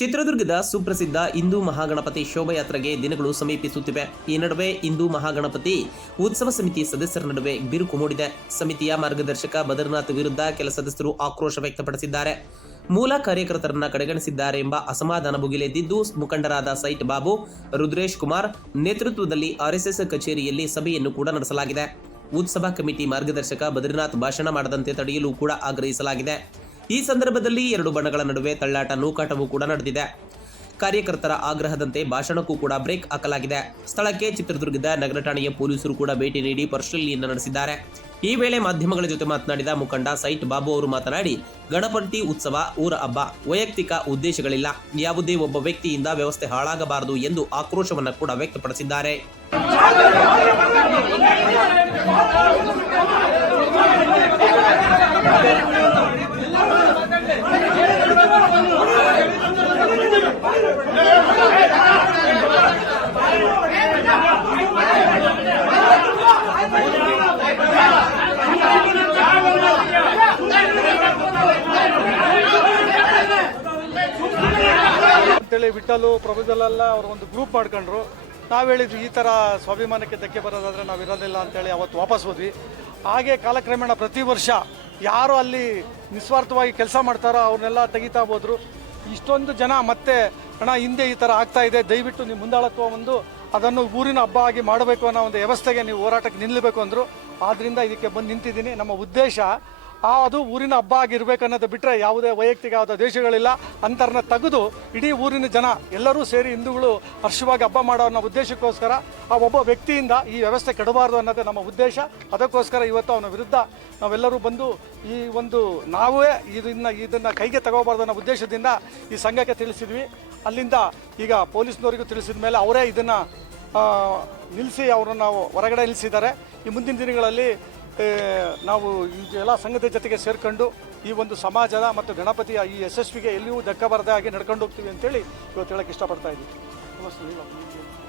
ಚಿತ್ರದುರ್ಗದ ಸುಪ್ರಸಿದ್ಧ ಹಿಂದೂ ಮಹಾಗಣಪತಿ ಶೋಭಾಯಾತ್ರೆಗೆ ದಿನಗಳು ಸಮೀಪಿಸುತ್ತಿವೆ. ಈ ನಡುವೆ ಹಿಂದೂ ಮಹಾಗಣಪತಿ ಉತ್ಸವ ಸಮಿತಿ ಸದಸ್ಯರ ನಡುವೆ ಬಿರುಕು ಮೂಡಿದೆ. ಸಮಿತಿಯ ಮಾರ್ಗದರ್ಶಕ ಬದರಿನಾಥ್ ವಿರುದ್ಧ ಕೆಲ ಸದಸ್ಯರು ಆಕ್ರೋಶ ವ್ಯಕ್ತಪಡಿಸಿದ್ದಾರೆ. ಮೂಲ ಕಾರ್ಯಕರ್ತರನ್ನ ಕಡೆಗಣಿಸಿದ್ದಾರೆ ಎಂಬ ಅಸಮಾಧಾನ ಭುಗಿಲೆದ್ದಿದ್ದು, ಮುಖಂಡರಾದ ಸೈಟ್ ಬಾಬು, ರುದ್ರೇಶ್ ಕುಮಾರ್ ನೇತೃತ್ವದಲ್ಲಿ ಆರ್ಎಸ್ಎಸ್ ಕಚೇರಿಯಲ್ಲಿ ಸಭೆಯನ್ನು ಕೂಡ ನಡೆಸಲಾಗಿದೆ. ಉತ್ಸವ ಕಮಿಟಿ ಮಾರ್ಗದರ್ಶಕ ಬದರಿನಾಥ್ ಭಾಷಣ ಮಾಡದಂತೆ ತಡೆಯಲು ಕೂಡ ಆಗ್ರಹಿಸಲಾಗಿದೆ. ಈ ಸಂದರ್ಭದಲ್ಲಿ ಎರಡು ಬಣಗಳ ನಡುವೆ ತಳ್ಳಾಟ ನೂಕಾಟವೂ ಕೂಡ ನಡೆದಿದೆ. ಕಾರ್ಯಕರ್ತರ ಆಗ್ರಹದಂತೆ ಭಾಷಣಕ್ಕೂ ಕೂಡ ಬ್ರೇಕ್ ಹಾಕಲಾಗಿದೆ. ಸ್ಥಳಕ್ಕೆ ಚಿತ್ರದುರ್ಗದ ನಗರ ಠಾಣೆಯ ಪೊಲೀಸರು ಕೂಡ ಭೇಟಿ ನೀಡಿ ಪರಿಶೀಲನೆಯನ್ನು ನಡೆಸಿದ್ದಾರೆ. ಈ ವೇಳೆ ಮಾಧ್ಯಮಗಳ ಜೊತೆ ಮಾತನಾಡಿದ ಮುಖಂಡ ಸೈಟ್ ಬಾಬು ಅವರು ಮಾತನಾಡಿ, ಗಣಪತಿ ಉತ್ಸವ ಊರ ಹಬ್ಬ, ವೈಯಕ್ತಿಕ ಉದ್ದೇಶಗಳಿಲ್ಲ, ಯಾವುದೇ ಒಬ್ಬ ವ್ಯಕ್ತಿಯಿಂದ ವ್ಯವಸ್ಥೆ ಹಾಳಾಗಬಾರದು ಎಂದು ಆಕ್ರೋಶವನ್ನು ಕೂಡ ವ್ಯಕ್ತಪಡಿಸಿದ್ದಾರೆ. ಅಂತೇಳಿ ವಿಠಲು ಪ್ರಭುದಲ್ಲೆಲ್ಲ ಅವರು ಒಂದು ಗ್ರೂಪ್ ಮಾಡ್ಕೊಂಡ್ರು. ನಾವು ಹೇಳಿದ್ವಿ ಈ ಥರ ಸ್ವಾಭಿಮಾನಕ್ಕೆ ಧಕ್ಕೆ ಬರೋದಾದರೆ ನಾವು ಇರೋದಿಲ್ಲ ಅಂತೇಳಿ ಅವತ್ತು ವಾಪಸ್ ಹೋದ್ವಿ. ಹಾಗೆ ಕಾಲಕ್ರಮೇಣ ಪ್ರತಿ ವರ್ಷ ಯಾರು ಅಲ್ಲಿ ನಿಸ್ವಾರ್ಥವಾಗಿ ಕೆಲಸ ಮಾಡ್ತಾರೋ ಅವ್ರನ್ನೆಲ್ಲ ತೆಗಿತಾ ಹೋದ್ರು. ಇಷ್ಟೊಂದು ಜನ ಮತ್ತೆ ಹಿಂದೆ ಈ ಥರ ಆಗ್ತಾ ಇದೆ, ದಯವಿಟ್ಟು ನೀವು ಮುಂದಾಳತ್ವ ಒಂದು ಅದನ್ನು ಊರಿನ ಹಬ್ಬ ಆಗಿ ಮಾಡಬೇಕು ಅನ್ನೋ ಒಂದು ವ್ಯವಸ್ಥೆಗೆ ನೀವು ಹೋರಾಟಕ್ಕೆ ನಿಲ್ಲಬೇಕು ಅಂದರು. ಆದ್ದರಿಂದ ಇದಕ್ಕೆ ಬಂದು ನಿಂತಿದ್ದೀನಿ. ನಮ್ಮ ಉದ್ದೇಶ ಅದು ಊರಿನ ಹಬ್ಬ ಆಗಿರ್ಬೇಕು ಅನ್ನೋದು ಬಿಟ್ಟರೆ ಯಾವುದೇ ವೈಯಕ್ತಿಕ ದೇಶಗಳಿಲ್ಲ. ಅಂತರನ್ನ ತೆಗೆದು ಇಡೀ ಊರಿನ ಜನ ಎಲ್ಲರೂ ಸೇರಿ ಹಿಂದೂಗಳು ಹರ್ಷವಾಗಿ ಹಬ್ಬ ಮಾಡೋ ಅನ್ನೋ ಉದ್ದೇಶಕ್ಕೋಸ್ಕರ ಆ ಒಬ್ಬ ವ್ಯಕ್ತಿಯಿಂದ ಈ ವ್ಯವಸ್ಥೆ ಕೆಡಬಾರ್ದು ಅನ್ನೋದೇ ನಮ್ಮ ಉದ್ದೇಶ. ಅದಕ್ಕೋಸ್ಕರ ಇವತ್ತು ಅವನ ವಿರುದ್ಧ ನಾವೆಲ್ಲರೂ ಬಂದು ಈ ಒಂದು ನಾವೇ ಇದನ್ನು ಕೈಗೆ ತಗೋಬಾರ್ದು ಅನ್ನೋ ಉದ್ದೇಶದಿಂದ ಈ ಸಂಘಕ್ಕೆ ತಿಳಿಸಿದ್ವಿ. ಅಲ್ಲಿಂದ ಈಗ ಪೊಲೀಸ್ನವರಿಗೂ ತಿಳಿಸಿದ ಮೇಲೆ ಅವರೇ ಇದನ್ನು ನಿಲ್ಲಿಸಿ ಅವರನ್ನು ಹೊರಗಡೆ ನಿಲ್ಲಿಸಿದ್ದಾರೆ. ಈ ಮುಂದಿನ ದಿನಗಳಲ್ಲಿ ನಾವು ಎಲ್ಲ ಸಂಘದ ಜೊತೆಗೆ ಸೇರ್ಕೊಂಡು ಈ ಒಂದು ಸಮಾಜದ ಮತ್ತು ಗಣಪತಿಯ ಈ ಯಶಸ್ವಿಗೆ ಎಲ್ಲಿಯೂ ಧಕ್ಕೆ ಬರದೇ ಆಗಿ ನಡ್ಕೊಂಡು ಹೋಗ್ತೀವಿ ಅಂತೇಳಿ ಇವತ್ತು ಹೇಳಕ್ಕೆ ಇಷ್ಟಪಡ್ತಾ ಇದ್ದೀವಿ. ನಮಸ್ತೆ.